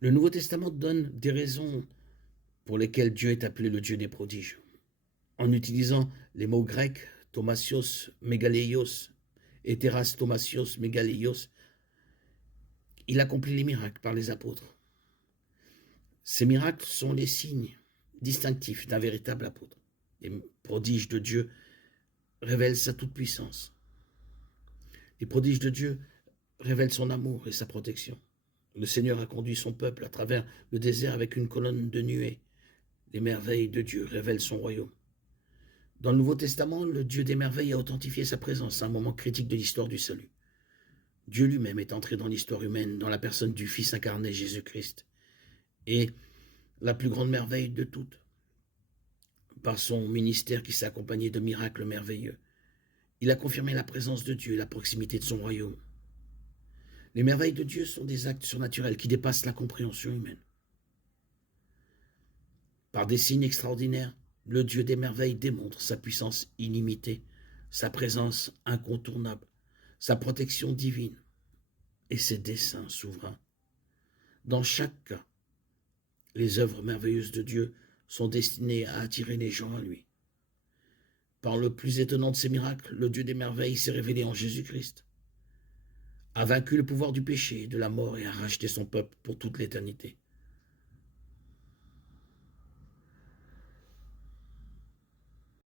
Le Nouveau Testament donne des raisons pour lesquelles Dieu est appelé le Dieu des prodiges. En utilisant les mots grecs thomasios, mégaléios et thomasios, mégaléios, il accomplit les miracles par les apôtres. Ces miracles sont les signes distinctifs d'un véritable apôtre. Les prodiges de Dieu révèlent sa toute-puissance. Les prodiges de Dieu révèlent son amour et sa protection. Le Seigneur a conduit son peuple à travers le désert avec une colonne de nuée. Les merveilles de Dieu révèlent son royaume. Dans le Nouveau Testament, le Dieu des merveilles a authentifié sa présence à un moment critique de l'histoire du salut. Dieu lui-même est entré dans l'histoire humaine, dans la personne du Fils incarné, Jésus-Christ. Et la plus grande merveille de toutes, par son ministère qui s'est accompagné de miracles merveilleux, il a confirmé la présence de Dieu et la proximité de son royaume. Les merveilles de Dieu sont des actes surnaturels qui dépassent la compréhension humaine. Par des signes extraordinaires, le Dieu des merveilles démontre sa puissance illimitée, sa présence incontournable, sa protection divine et ses desseins souverains. Dans chaque cas, les œuvres merveilleuses de Dieu sont destinées à attirer les gens à lui. Par le plus étonnant de ces miracles, le Dieu des merveilles s'est révélé en Jésus-Christ, a vaincu le pouvoir du péché et de la mort et a racheté son peuple pour toute l'éternité.